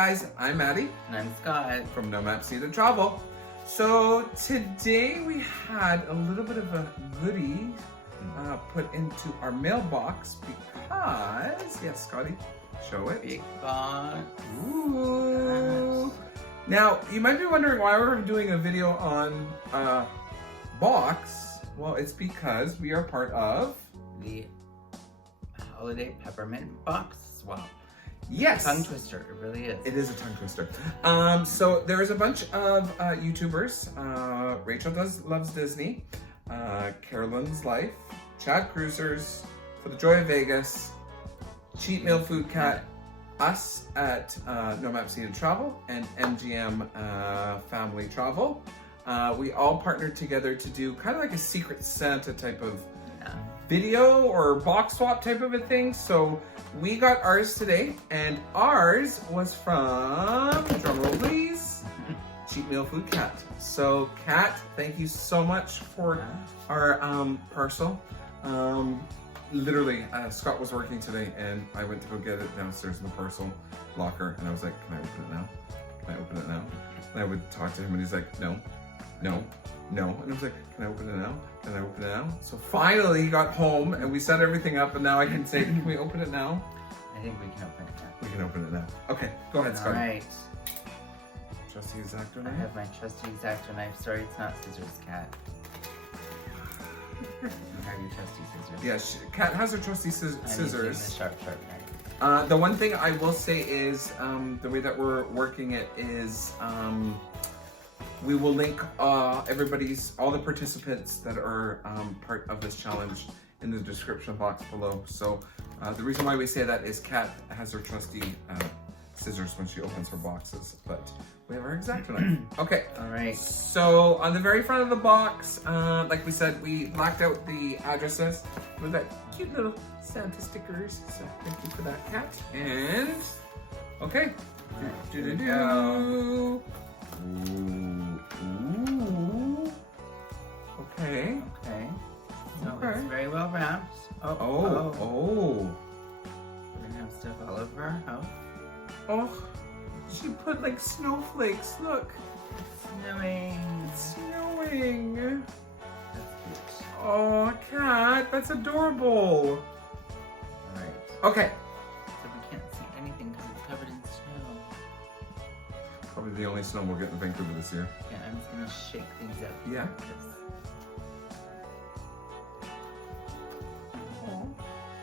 guys, I'm Maddie. And I'm Scott. From NoMapsNeededTravel. So today we had a little bit of a goodie put into our mailbox because, yes, Scotty, show it. Big box. Ooh. Now, you might be wondering why we're doing a video on box. Well, it's because we are part of the holiday peppermint box swap. Yes. Tongue twister, it really is. It is a tongue twister. So there's a bunch of YouTubers. Rachel loves Disney. Carolyn's Life. Chad Cruisers. For the Joy of Vegas. Cheat Meal Food Cat. Us at NoMapsNeededTravel and MGM Family Travel. We all partnered together to do kind of like a Secret Santa type of video or box swap type of a thing. So we got ours today, and ours was from, drumroll please, Cheat Meal Food Cat. So Cat, thank you so much for our parcel. Literally, Scott was working today, and I went to go get it downstairs in the parcel locker, and I was like, can I open it now? Can I open it now? And I would talk to him, and he's like, no, no, no. And I was like, can I open it now? Can I open it now? So finally he got home, and we set everything up, and now I can say, can we open it now? I think we can open it now. We can open it now. Okay, go ahead, Scott. All right. Trusty X-Acto knife? I have my trusty X-Acto knife. Sorry, it's not scissors, Cat. You have your trusty scissors. Yes, Cat has her trusty scissors. I'm using the sharp knife. The one thing I will say is, the way that we're working it is, we will link all the participants that are part of this challenge in the description box below. So the reason why we say that is Kat has her trusty scissors when she opens her boxes, but we have our X-Acto knife. Okay. All right. So on the very front of the box, like we said, we blacked out the addresses with that cute little Santa stickers. So thank you for that, Kat. And okay. Here we go. Ooh. Okay. Okay. So Okay. it's very well wrapped. Oh. We're gonna have stuff all over our house. Oh. She put like snowflakes. Look. Snowing. It's snowing. That's cute. Oh, Cat, that's adorable. All right. Okay. So we can't see anything because it's covered in snow. Probably the only snow we'll get in Vancouver this year. Yeah, I'm just gonna shake things up. Yeah. Like this. Oh,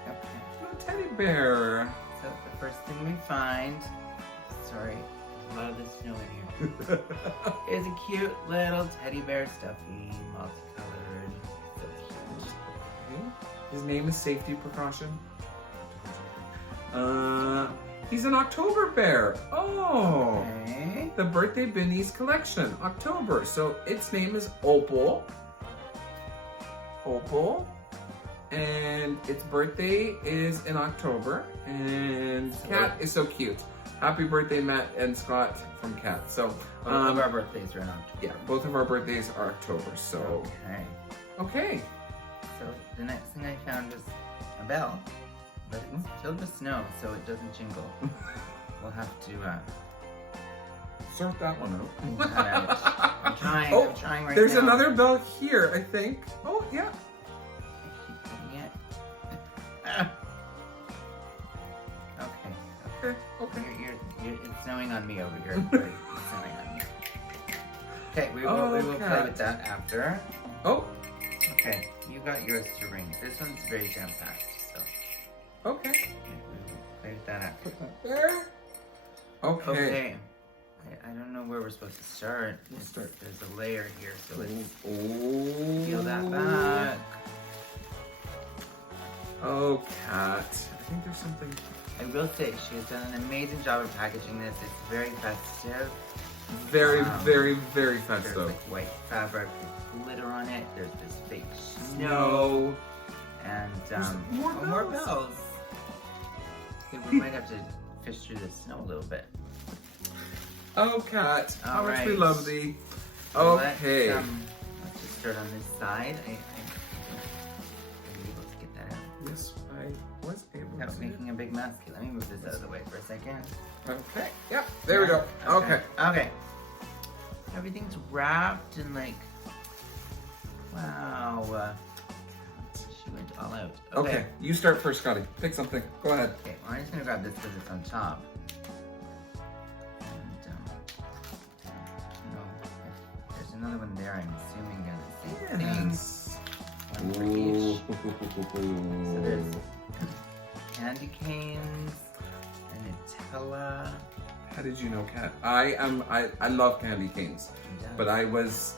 Okay. little teddy bear. So the first thing we find, sorry, there's a lot of the snow in here, is a cute little teddy bear stuffy, multicolored. So cute. Okay. His name is Safety Precaution. He's an October bear. Oh. Okay. The Birthday Binnies collection, October. So its name is Opal. Opal. And its birthday is in October. And Cat is so cute. Happy birthday, Matt and Scott from Cat. So Both of our birthdays are in October. yeah, both of our birthdays are October. So okay. So the next thing I found was a bell, but it's filled with snow, so it doesn't jingle. We'll have to Sort that one out. I'm trying right now. There's another bell here, I think. Oh yeah. Okay. Okay. It's snowing on me over here. It's snowing on me. Okay, we will play with that after. Oh. Okay, you got yours to ring. This one's very jam-packed, so. Okay. We will play with that after. Put that there. Okay. Okay. I don't know where we're supposed to start. There's a layer here, so let's peel that back. Oh, Cat. I think there's something. I will say, she has done an amazing job of packaging this. It's very festive. Very, very, very There's festive. like white fabric with glitter on it. There's this fake snow. No. And more more bells. bells. Okay, we might have to fish through the snow a little bit. Oh, Cat. How much we Alright. love thee. So Okay. let's just start on this side. Are you able to get that out? Yes, I was able without making a big mess. Okay, let me move this out of the way for a second. Okay. Yep. There we go. Okay. Okay. Everything's wrapped and like, wow. She went all out. Okay. You start first, Scotty. Pick something. Go ahead. Okay, well, I'm just gonna grab this because it's on top. And, no, if there's another one there, I'm assuming they're the same thing. One for each. So there's candy canes and Nutella. How did you know, Kat? I love candy canes, but I was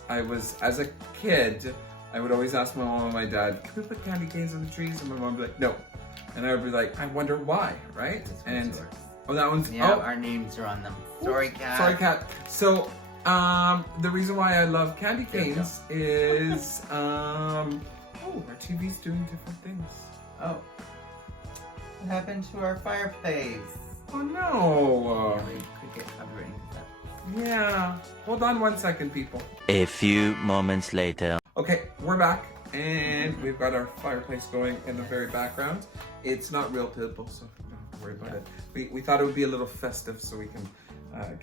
as a kid, I would always ask my mom and my dad, "Can we put candy canes on the trees?" And my mom would be like, "No," and I would be like, "I wonder why," right? And yours. oh, that one's our names are on them. Sorry, Kat. Sorry, Kat. So the reason why I love candy canes is our TV's doing different things. Oh, what happened to our fireplace? Oh no! We could get copyrighted for that. Yeah. Hold on 1 second, people. A few moments later. Okay, we're back, and we've got our fireplace going in the very background. It's not real people, so don't have to worry about it. We thought it would be a little festive, so we can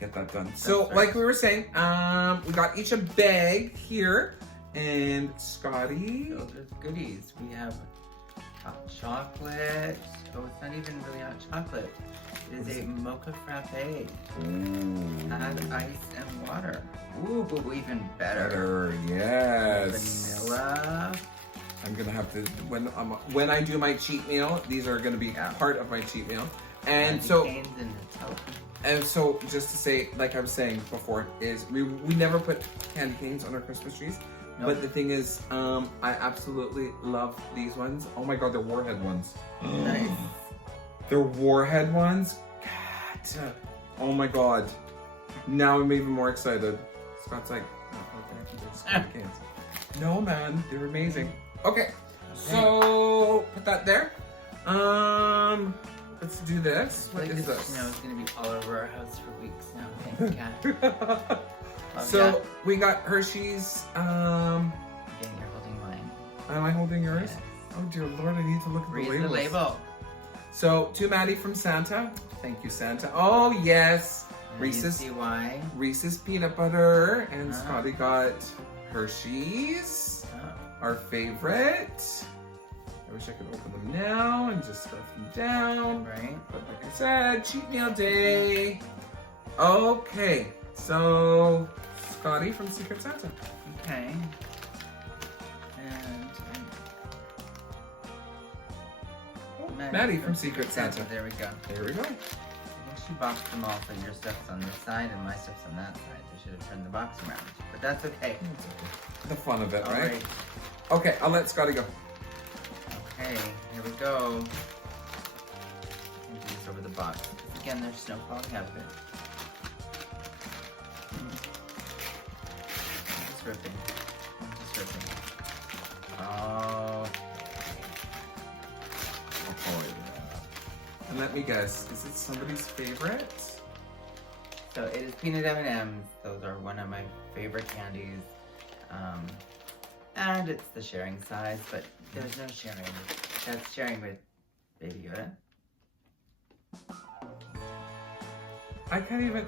get that done. So, like we were saying, we got each a bag here, and Scotty. So there's goodies. We have hot chocolate. Oh, it's not even really hot chocolate. It is a mocha frappe. Add ice and water. Ooh, even better. Yes. Vanilla. I'm gonna have to when I do my cheat meal. These are gonna be part of my cheat meal, and Candy so. canes and Nutella. And so, just to say, like I was saying before, is we never put candy canes on our Christmas trees. Nope. But the thing is, I absolutely love these ones. Oh my god, they're warhead ones. Nice. They're warhead ones. God. Oh my god. Now I'm even more excited. Scott's like, oh, okay, there's candy canes. No, man, they're amazing. Okay, so put that there. Let's do this. What is this? Snow is gonna be all over our house for weeks now. Thank you, Kat. So we got Hershey's. Again, you're holding mine. Am I holding yours? Yes. Oh dear Lord, I need to look at Read the labels. the label. So to Maddie from Santa. Thank you, Santa. Oh yes, Reese's. You see why? Reese's peanut butter, and Scotty got Hershey's. Our favorite. I wish I could open them now and just stuff them down. Right. But like I said, cheat meal day. Okay, so Scotty from Secret Santa. Okay. And Maddie from Secret Santa. There we go. There we go. I think she boxed them all, so your stuff's on this side and my stuff's on that side. I should have turned the box around. But that's okay. The fun of it, All right? Okay, I'll let Scotty go. Okay, here we go. Do this over the box. Again, there's snow falling out of it. I'm just ripping. Oh. Oh, yeah. And let me guess, is it somebody's favorite? So it is peanut M&Ms. Those are one of my favorite candies. And it's the sharing size, but there's no sharing. That's sharing with Baby Yoda. I can't even.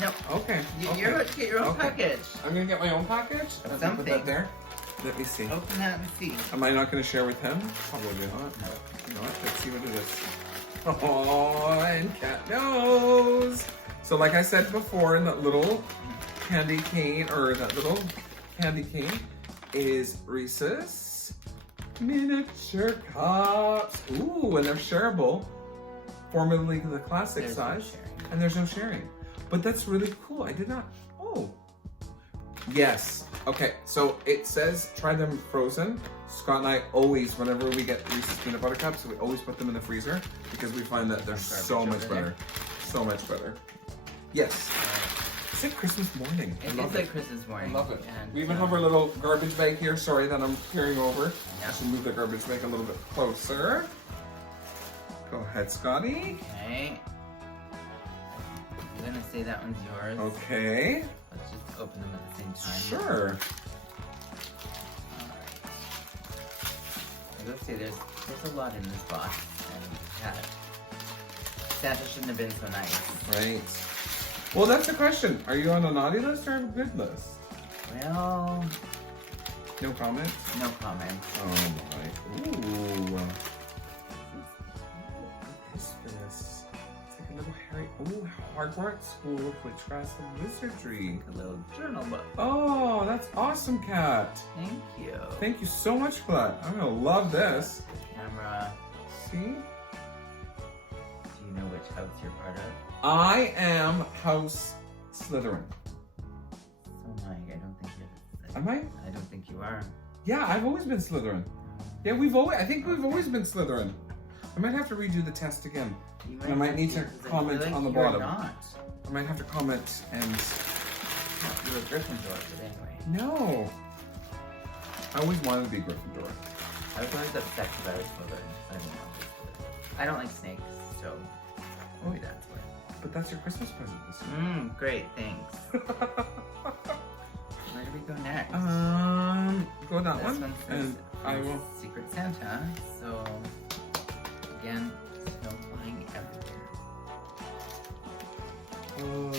No. Okay. You're about to get your own package. I'm gonna get my own package. Let me put Something. that there. Let me see. Open that and see. Am I not gonna share with him? Probably not. No. You know what? Let's see what it is. Oh, and Cat knows. So like I said before, in that little candy cane, or that little candy cane, is Reese's miniature cups. Ooh, and they're shareable. Formerly the classic There's size. no sharing. And there's no sharing. But that's really cool. I did not. Oh. Yes. Okay, so it says try them frozen. Scott and I always, whenever we get Reese's peanut butter cups, we always put them in the freezer because we find that they're so much better. So much better. Yes. It's like Christmas morning. It is like Christmas morning. I love it. And, We even have our little garbage bag here. Sorry that I'm carrying over. Yeah. I should move the garbage bag a little bit closer. Go ahead, Scotty. Okay. I'm gonna say that one's yours. Okay. Let's just open them at the same time. Sure. I will say there's a lot in this box, and Santa shouldn't have been so nice. Right. Well, that's the question. Are you on a naughty list or a good list? Well, No comment? no comment. Oh my. Ooh. What is this? It's like a little Harry. Ooh, Hogwarts School of Witchcraft and Wizardry. A little journal book. Oh, that's awesome, Kat. Thank you. Thank you so much for that. I'm gonna love this. Camera. See? Do you know which house you're part of? I am House Slytherin. Oh my, I don't think you're. Am I? I don't think you are. Yeah, I've always been Slytherin. Yeah, I think we've always been Slytherin. I might have to redo the test again. And I might need to comment on the bottom. Not. I might have to comment and... You were Gryffindor, but anyway. No. I always wanted to be Gryffindor. I was always upset because I was Slytherin. I didn't want to be Slytherin. I don't like snakes, so maybe that's why. But that's your Christmas present this year. Great, thanks. Where do we go next? Go that This one, one and I will. Secret Santa. So again, snow flying everywhere. Oh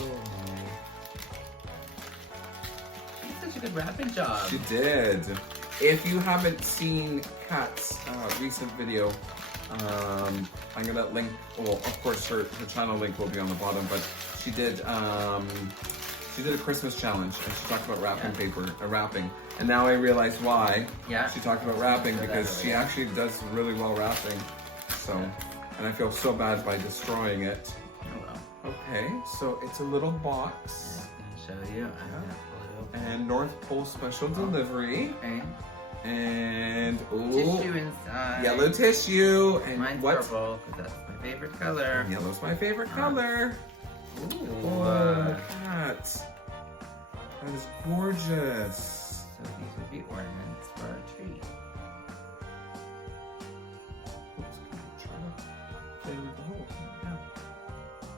She did such a good wrapping job. She did. If you haven't seen Kat's recent video, I'm gonna link. Well, of course, her channel link will be on the bottom. But she did a Christmas challenge, and she talked about wrapping. And now I realize why. Yeah. She talked about wrapping So because that's she actually does really well wrapping. So, and I feel so bad by destroying it. Oh well. Okay, so it's a little box. I'm gonna show you. I'm gonna pull it open. And North Pole special delivery. Okay. And Tissue inside. yellow tissue. And Mine's what? purple because that's my favorite color. Yellow's my favorite color. Ooh. Oh, Kat. That is gorgeous. So these would be ornaments for our tree. Oops, there we go. Yeah.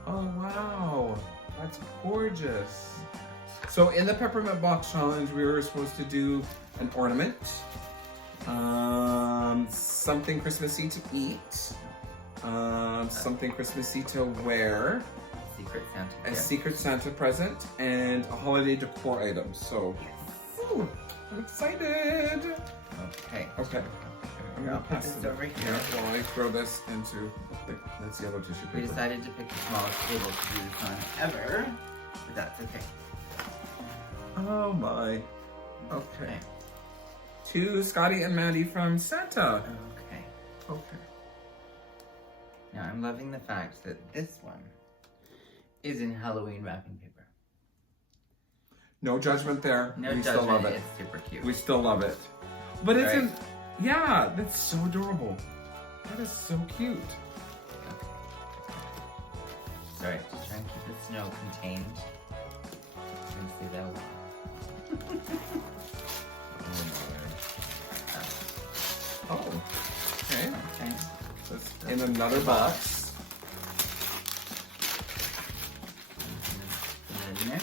Oh, wow. That's gorgeous. So in the Peppermint Box Challenge, we were supposed to do an ornament, something Christmassy to eat, something Christmassy to wear, Secret Santa. a gift. Secret Santa present, and a holiday decor item. So, ooh, I'm excited. Okay. Okay. I'm I'll gonna put pass this it over here. Yeah, while I throw this into that's yellow tissue We paper. decided to pick the smallest table to do this on ever, but that's okay. Oh my. Okay. To Scotty and Maddie from Santa. Okay. Okay. Now I'm loving the fact that this one is in Halloween wrapping paper. No judgment there. No we judgment. still love it. It's super cute. We still love it. But it's Right. in, yeah, that's so adorable. That is so cute. Sorry, just trying to keep the snow contained. I'm going to say that a lot. Oh, okay. Okay. That's in another box. Put it in there.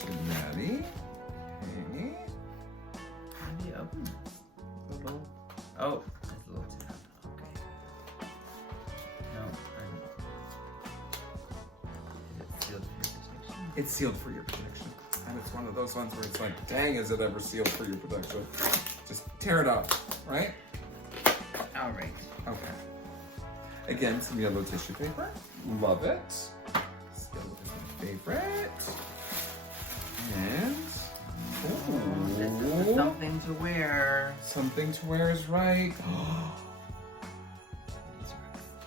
To Maddie. Okay. How do you open this? Little. Oh, there's a little tab. Okay. No, is it sealed for your protection? It's sealed for your protection. And it's one of those ones where it's like, dang, is it ever sealed for your protection? Just tear it up, right? All right. Okay. Again, some yellow tissue paper. Love it. This yellow is my favorite. And This is the something to wear. Something to wear is right.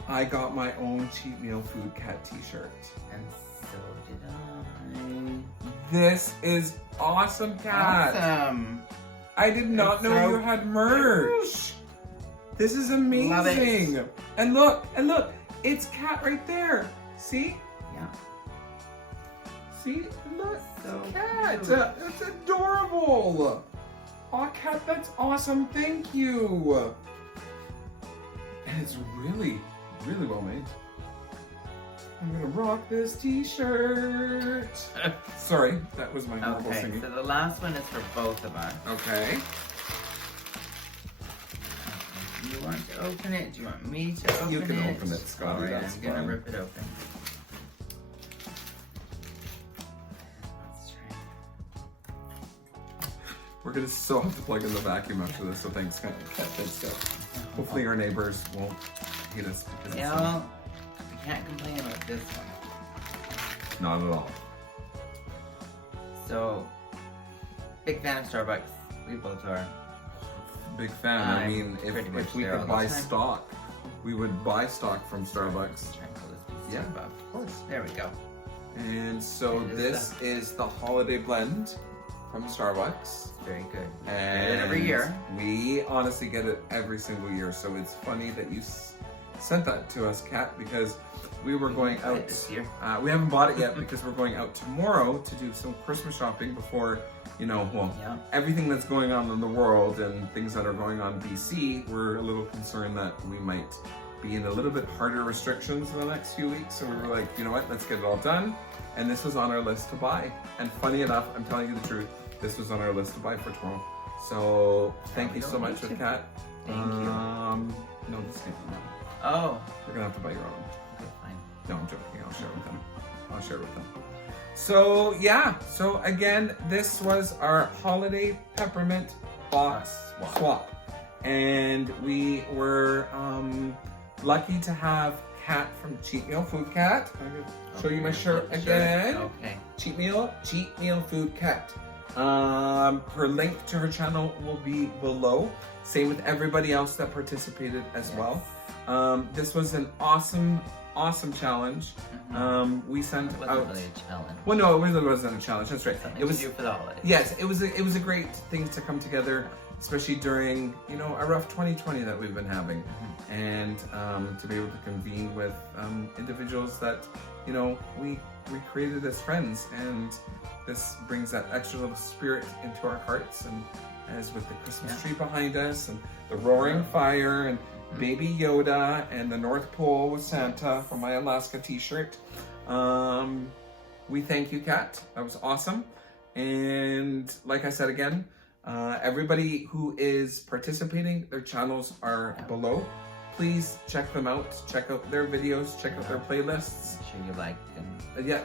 I got my own cheap meal food cat t-shirt. And so did I. This is awesome, Cat. Awesome. I did not It's know so you had merch. This is amazing. Love it. And look, it's Cat right there. See? Yeah. See? Look, So Cat. cute. It's adorable. Aw, Cat, that's awesome. Thank you. And it's really, really well made. I'm gonna rock this t-shirt. Sorry, that was my horrible Okay, singing. so the last one is for both of us. Okay. You want to open it? Do you want me to open it? You can open it, Scotty. Alright, That's I'm gonna fine. rip it open. Let's try. We're gonna still have to plug in the vacuum after this, so thanks, Kat. Thanks, Kat. Hopefully our neighbors won't hate us because You know, I can't complain about this one. not at all. So, big fan of Starbucks. We both are. Big fan. I I'm mean, pretty much if we there all could the buy time. stock, we would buy stock from Starbucks. Let's try and pull this piece Yeah, up. of course. There we go. And so It is this is the holiday blend from Starbucks. Very good. And Get it every year. We honestly get it every single year. So it's funny that you sent that to us, Kat, because we were going Buy it out this year. We haven't bought it yet because we're going out tomorrow to do some Christmas shopping before, Yeah. everything that's going on in the world and things that are going on in BC. We're a little concerned that we might be in a little bit harder restrictions in the next few weeks. So we were like, you know what, let's get it all done. And this was on our list to buy. And funny enough, I'm telling you the truth, this was on our list to buy for tomorrow. So thank we you so don't much, need to. Kat. Thank you. No, this can't be mine. Oh. You're gonna have to buy your own. Okay, fine. No, I'm joking. I'll share with them. I'll share with them. So yeah. So again, this was our holiday peppermint box swap, and we were lucky to have Kat from Cheat Meal Food Cat. I'm gonna show you my shirt again. Okay. Cheat Meal Food Cat. Her link to her channel will be below. Same with everybody else that participated as well. This was an awesome challenge. We sent It wasn't out. really a challenge. Well, no, it really wasn't a challenge. That's right. Something It was. to do for the holidays. Yes, it was a great thing to come together, especially during a rough 2020 that we've been having, and to be able to convene with individuals that we created as friends, and this brings that extra little spirit into our hearts, and as with the Christmas tree behind us and the roaring fire and Baby Yoda and the North Pole with Santa from my Alaska t-shirt. We thank you, Kat. That was awesome. And like I said again, everybody who is participating, their channels are below. Please check them out. Check out their videos. Check out their playlists. Make sure you like and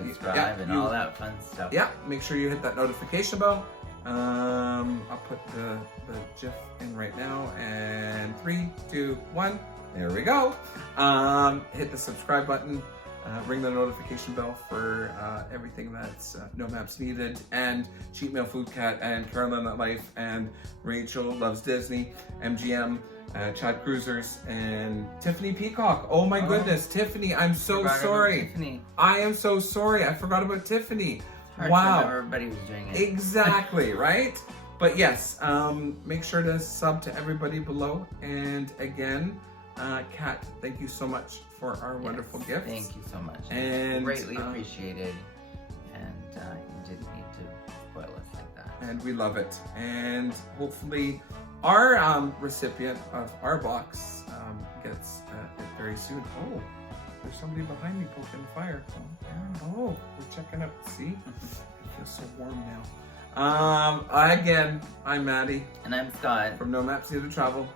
Subscribe and all that fun stuff. Yeah, make sure you hit that notification bell. I'll put the GIF in right now, and 3, 2, 1, there we go. Hit the subscribe button, ring the notification bell for everything that's No Maps Needed, and Cheat Meal Food Cat, and Carolyn at Life, and Rachel Loves Disney, MGM, Chad Cruisers, and Tiffany Peacock. Oh my goodness, Tiffany, I'm so sorry. Tiffany. I am so sorry. I forgot about Tiffany. Hard Wow. to remember everybody was doing it. Exactly, right? But yes, make sure to sub to everybody below. And again, Kat, thank you so much for our wonderful gifts. Thank you so much. And greatly appreciated. And you didn't need to spoil us like that. And we love it. And hopefully our recipient of our box gets it very soon. Oh, there's somebody behind me poking the fire. Oh, we're checking up. See? It feels so warm now. Again, I'm Maddie. And I'm Scott. From NoMapsNeededTravel.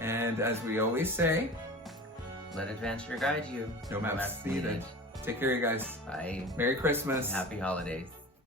And as we always say, Let adventure guide you. No maps needed. Take care, you guys. Bye. Merry Christmas. Happy holidays.